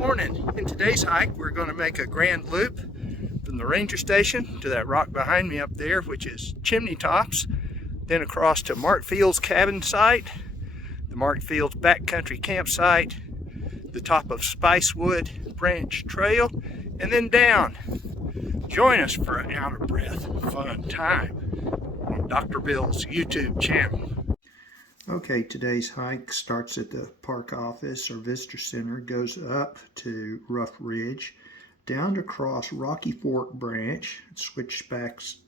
Morning. In today's hike, we're going to make a grand loop from the ranger station to that rock behind me up there, which is Chimney Tops, then across to Mart Fields cabin site, the Mart Fields backcountry campsite, the top of Spicewood Branch Trail, and then down. Join us for an out-of-breath fun time on Dr. Bill's YouTube channel. Okay, today's hike starts at the park office or visitor center, goes up to Rough Ridge, down to cross Rocky Fork Branch, switchbacks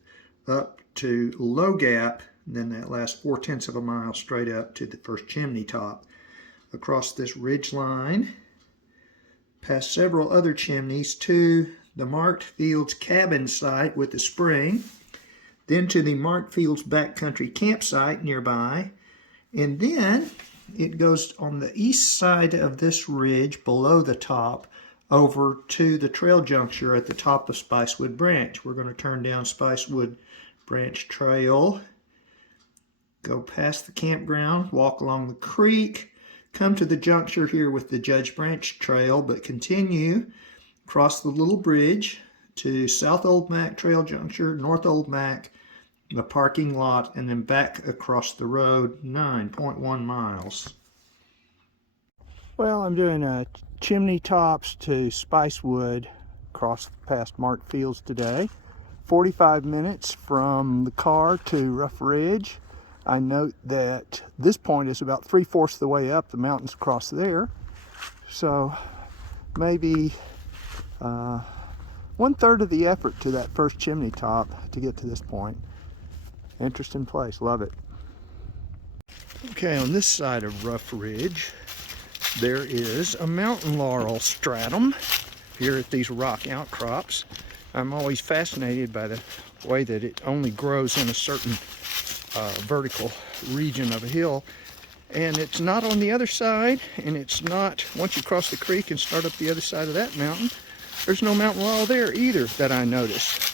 up to Low Gap, and then that last 4/10 of a mile straight up to the first chimney top. Across this ridge line, past several other chimneys to the Mart Fields cabin site with the spring, then to the Mart Fields backcountry campsite nearby, and then it goes on the east side of this ridge below the top over to the trail juncture at the top of Spicewood Branch. We're going to turn down Spicewood Branch Trail, go past the campground, walk along the creek, come to the juncture here with the Judge Branch Trail, but continue across the little bridge to South Old Mac Trail Juncture, North Old Mac, the parking lot, and then back across the road 9.1 miles. Well, I'm doing a Chimney Tops to Spicewood across past Mart Fields today. 45 minutes from the car to Rough Ridge. I note that this point is about 3/4 of the way up, the mountains across there. So maybe 1/3 of the effort to that first chimney top to get to this point. Interesting place, love it. Okay, on this side of Rough Ridge, there is a mountain laurel stratum here at these rock outcrops. I'm always fascinated by the way that it only grows in a certain vertical region of a hill, and it's not on the other side, and it's not, once you cross the creek and start up the other side of that mountain, there's no mountain laurel there either that I noticed.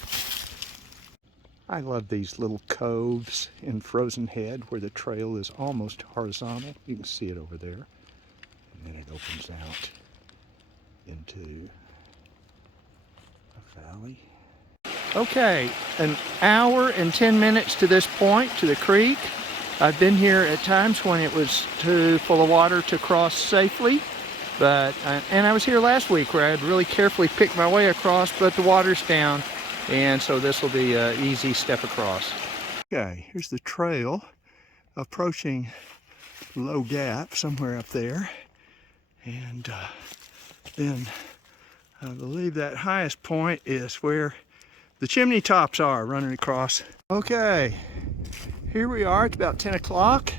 I love these little coves in Frozen Head where the trail is almost horizontal. You can see it over there. And then it opens out into a valley. Okay, an hour and 10 minutes to this point, to the creek. I've been here at times when it was too full of water to cross safely. And I was here last week where I had really carefully picked my way across, but the water's down. And so this will be an easy step across. Okay, here's the trail approaching Low Gap somewhere up there. And then I believe that highest point is where the Chimney Tops are running across. Okay, here we are. It's about 10 o'clock.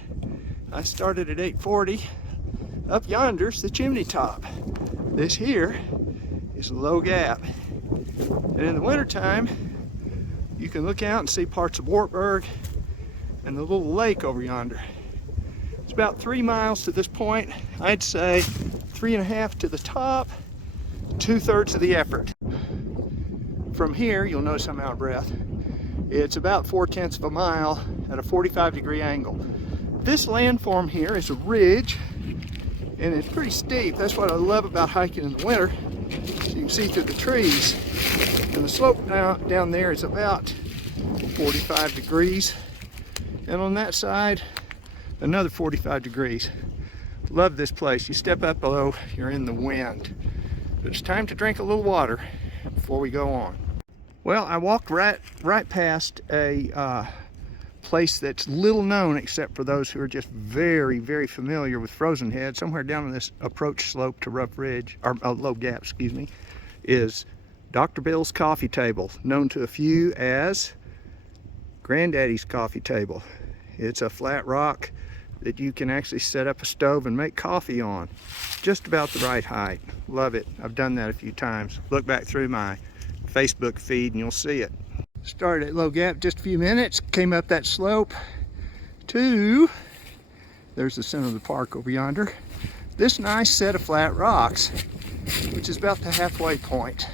I started at 8:40. Up yonder's the Chimney Top. This here is Low Gap. And in the wintertime, you can look out and see parts of Wartburg and the little lake over yonder. It's about 3 miles to this point. I'd say 3.5 to the top, 2/3 of the effort. From here, you'll notice I'm out of breath. It's about 4/10 of a mile at a 45-degree angle. This landform here is a ridge, and it's pretty steep. That's what I love about hiking in the winter. So you can see through the trees. And the slope down there is about 45 degrees. And on that side, another 45 degrees. Love this place. You step up below, you're in the wind. But it's time to drink a little water before we go on. Well, I walked right past a place that's little known except for those who are just very, very familiar with Frozen Head. Somewhere down on this approach slope to Rough Ridge, or Low Gap, excuse me, is Dr. Bill's coffee table, known to a few as Granddaddy's coffee table. It's a flat rock that you can actually set up a stove and make coffee on. Just about the right height. Love it. I've done that a few times. Look back through my Facebook feed and you'll see it. Started at Low Gap just a few minutes, came up that slope to, there's the center of the park over yonder, this nice set of flat rocks, which is about the halfway point.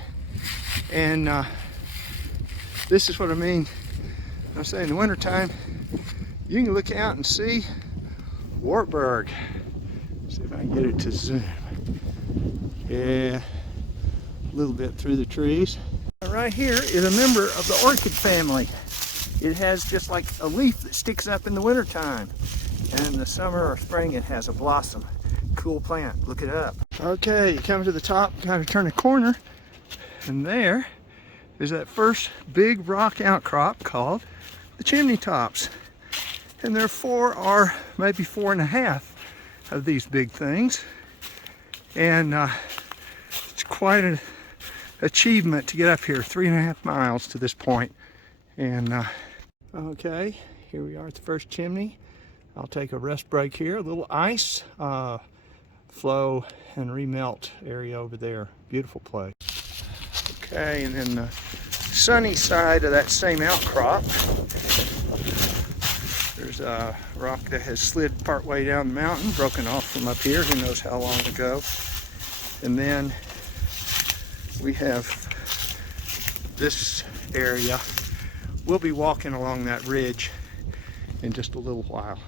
And this is what I mean. I say in the wintertime, you can look out and see Wartburg. See if I can get it to zoom. Yeah, a little bit through the trees. Right here is a member of the orchid family. It has just like a leaf that sticks up in the wintertime. And in the summer or spring it has a blossom. Cool plant, look it up. Okay, you come to the top, kind of turn a corner, and there is that first big rock outcrop called the Chimney Tops. And there are 4 or maybe 4.5 of these big things. And it's quite an achievement to get up here, 3.5 miles to this point. And okay, here we are at the first chimney. I'll take a rest break here. A little ice flow and remelt area over there. Beautiful place. Okay, and then the sunny side of that same outcrop, there's a rock that has slid part way down the mountain, broken off from up here, who knows how long ago. And then we have this area. We'll be walking along that ridge in just a little while.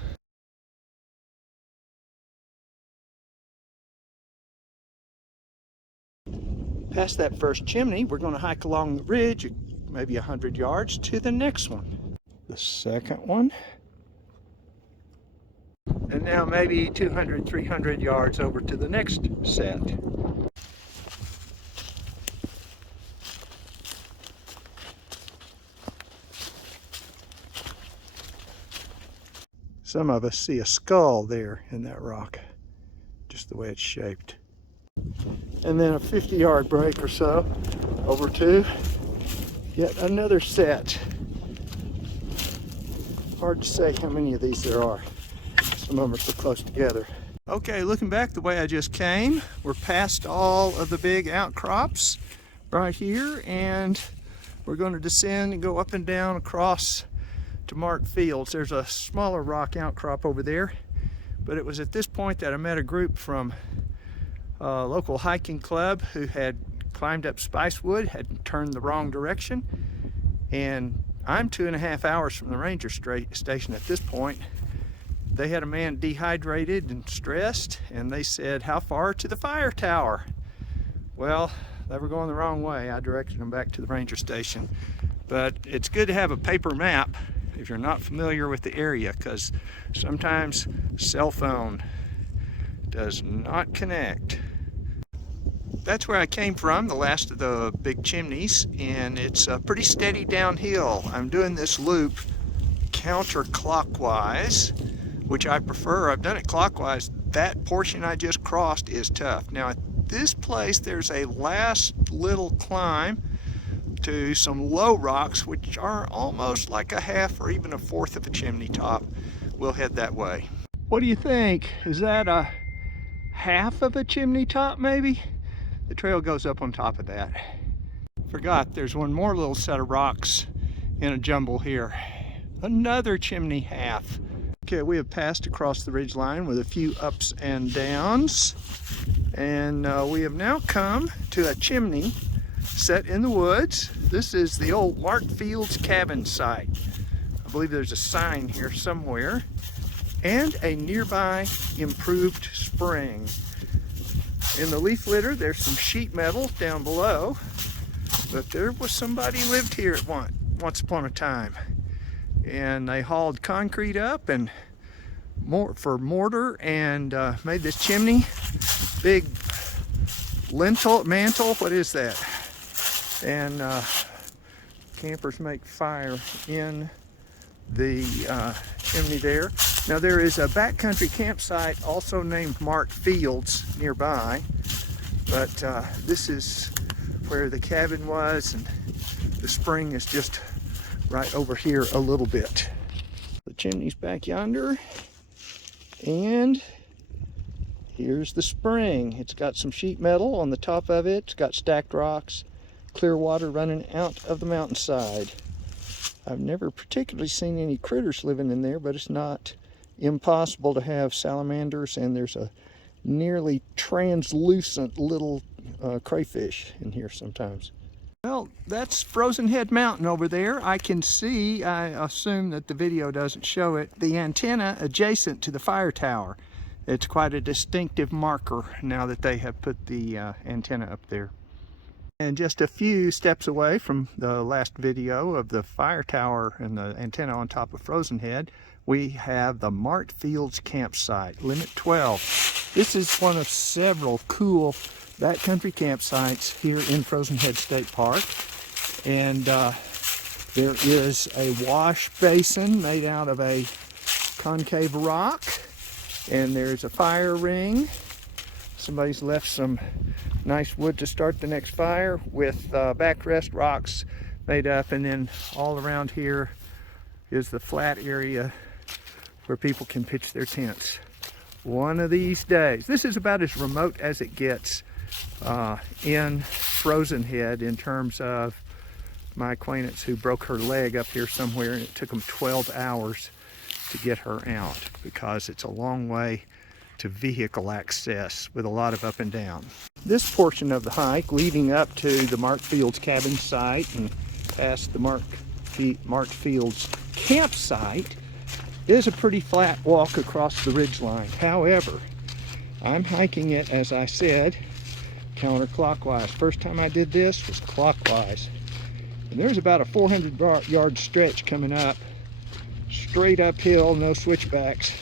Past that first chimney, we're going to hike along the ridge, maybe 100 yards to the next one. The second one. And now maybe 200, 300 yards over to the next set. Some of us see a skull there in that rock, just the way it's shaped. And then a 50-yard break or so over to yet another set. Hard to say how many of these there are. Some of them are so close together. Okay, looking back the way I just came, we're past all of the big outcrops right here, and we're going to descend and go up and down across to Mart Fields. There's a smaller rock outcrop over there, but it was at this point that I met a group from a local hiking club who had climbed up Spicewood, had turned the wrong direction, and I'm 2.5 hours from the ranger station at this point. They had a man dehydrated and stressed, and they said, "How far to the fire tower?" Well, they were going the wrong way. I directed them back to the ranger station. But it's good to have a paper map if you're not familiar with the area, because sometimes cell phone does not connect. That's where I came from, the last of the big chimneys, and it's pretty steady downhill. I'm doing this loop counterclockwise, which I prefer. I've done it clockwise. That portion I just crossed is tough. Now at this place there's a last little climb to some low rocks, which are almost like a half or even a fourth of a chimney top. We'll head that way. What do you think? Is that a half of a chimney top maybe? The trail goes up on top of that. Forgot there's one more little set of rocks in a jumble here. Another chimney half. Okay, we have passed across the ridge line with a few ups and downs, and we have now come to a chimney set in the woods. This is the old Mart Fields cabin site. I believe there's a sign here somewhere, and a nearby improved spring. In the leaf litter there's some sheet metal down below, but there was somebody who lived here at once upon a time. And they hauled concrete up and for mortar and made this chimney. Big mantle, what is that? And campers make fire in the chimney there. Now there is a backcountry campsite also named Mart Fields nearby, but this is where the cabin was, and the spring is just right over here a little bit. The chimney's back yonder, and here's the spring. It's got some sheet metal on the top of it. It's got stacked rocks, clear water running out of the mountainside. I've never particularly seen any critters living in there, but it's not impossible to have salamanders, and there's a nearly translucent little crayfish in here sometimes. Well, that's Frozen Head Mountain over there. I can see, I assume that the video doesn't show it, the antenna adjacent to the fire tower. It's quite a distinctive marker now that they have put the antenna up there. And just a few steps away from the last video of the fire tower and the antenna on top of Frozen Head, we have the Mart Fields campsite, Limit 12. This is one of several cool backcountry campsites here in Frozen Head State Park. And there is a wash basin made out of a concave rock. And there's a fire ring. Somebody's left some nice wood to start the next fire with backrest rocks made up, and then all around here is the flat area where people can pitch their tents. One of these days, this is about as remote as it gets in Frozen Head in terms of my acquaintance who broke her leg up here somewhere, and it took them 12 hours to get her out because it's a long way to vehicle access with a lot of up and down. This portion of the hike leading up to the Mart Fields cabin site and past the Mart Fields campsite is a pretty flat walk across the ridgeline. However, I'm hiking it, as I said, counterclockwise. First time I did this was clockwise. And there's about a 400-yard stretch coming up, straight uphill, no switchbacks.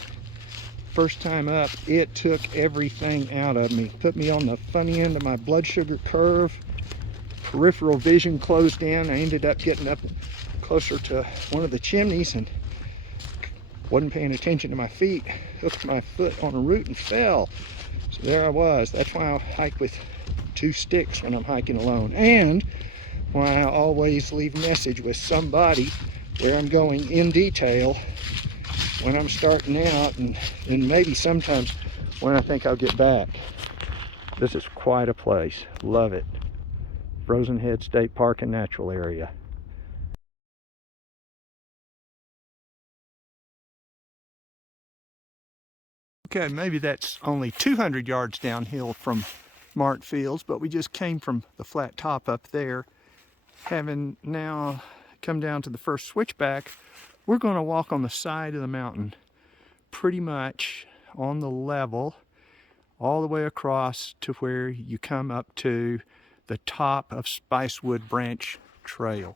First time up, it took everything out of me. Put me on the funny end of my blood sugar curve. Peripheral vision closed in. I ended up getting up closer to one of the chimneys and wasn't paying attention to my feet. Hooked my foot on a root and fell. So there I was. That's why I hike with 2 sticks when I'm hiking alone. And why I always leave a message with somebody where I'm going in detail when I'm starting out, and maybe sometimes when I think I'll get back. This is quite a place. Love it. Frozen Head State Park and Natural Area. Okay, maybe that's only 200 yards downhill from Mart Fields, but we just came from the flat top up there. Having now come down to the first switchback, we're going to walk on the side of the mountain, pretty much on the level, all the way across to where you come up to the top of Spicewood Branch Trail.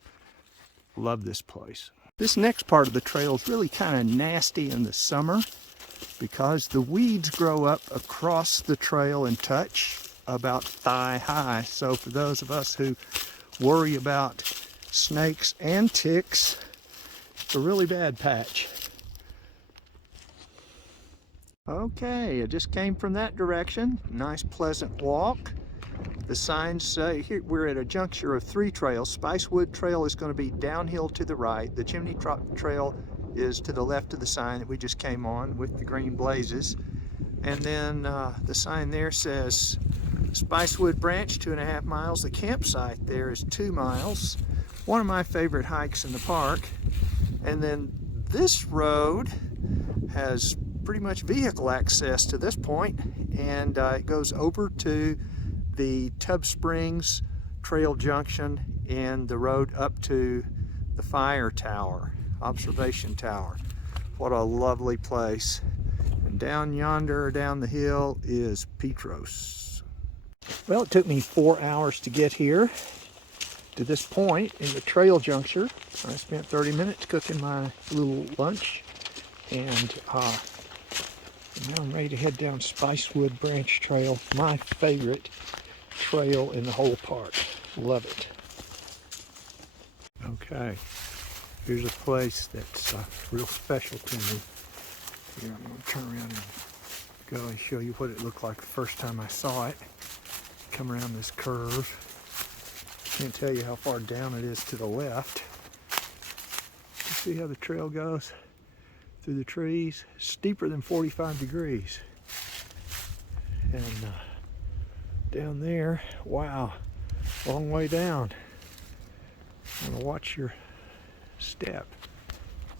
Love this place. This next part of the trail is really kind of nasty in the summer because the weeds grow up across the trail and touch about thigh high. So for those of us who worry about snakes and ticks, it's a really bad patch. Okay, I just came from that direction. Nice pleasant walk. The signs say here we're at a juncture of 3 trails. Spicewood Trail is going to be downhill to the right. The Chimney Tops Trail is to the left of the sign that we just came on with the green blazes. And then the sign there says Spicewood Branch, 2.5 miles. The campsite there is 2 miles. One of my favorite hikes in the park. And then this road has pretty much vehicle access to this point, and it goes over to the Tub Springs Trail Junction and the road up to the fire tower, observation tower. What a lovely place. And down yonder, down the hill, is Petros. Well, it took me 4 hours to get here to this point in the trail juncture. I spent 30 minutes cooking my little lunch, and now I'm ready to head down Spicewood Branch Trail, my favorite trail in the whole park. Love it. Okay, here's a place that's real special to me. Here, I'm going to turn around and go and show you what it looked like the first time I saw it. Come around this curve. Can't tell you how far down it is to the left. You see how the trail goes through the trees? Steeper than 45 degrees. And down there, wow, long way down. I'm gonna watch your step.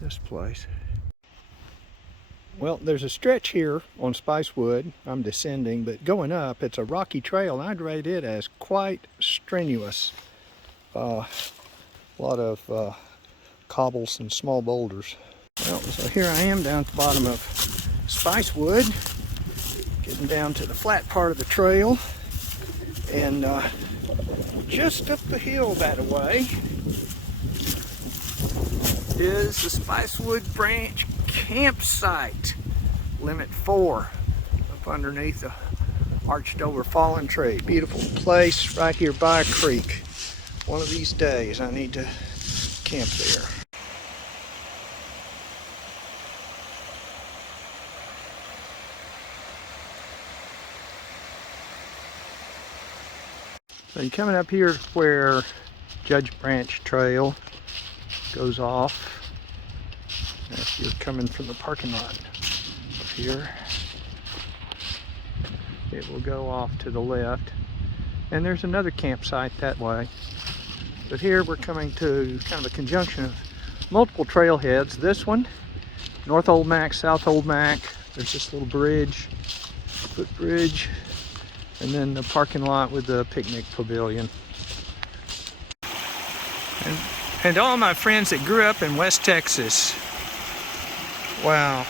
This place. Well, there's a stretch here on Spicewood. I'm descending, but going up, it's a rocky trail, and I'd rate it as quite strenuous. A lot of cobbles and small boulders. Well, so here I am down at the bottom of Spicewood, Getting down to the flat part of the trail, and just up the hill that way is the Spicewood Branch campsite, limit 4, up underneath the arched over fallen tree. Beautiful place right here by a creek. One of these days I need to camp there. So you're coming up here where Judge Branch Trail goes off. If you're coming from the parking lot up here, it will go off to the left. And there's another campsite that way. But here we're coming to kind of a conjunction of multiple trailheads. This one, North Old Mac, South Old Mac. There's this little bridge, footbridge, and then the parking lot with the picnic pavilion. And all my friends that grew up in West Texas. Wow.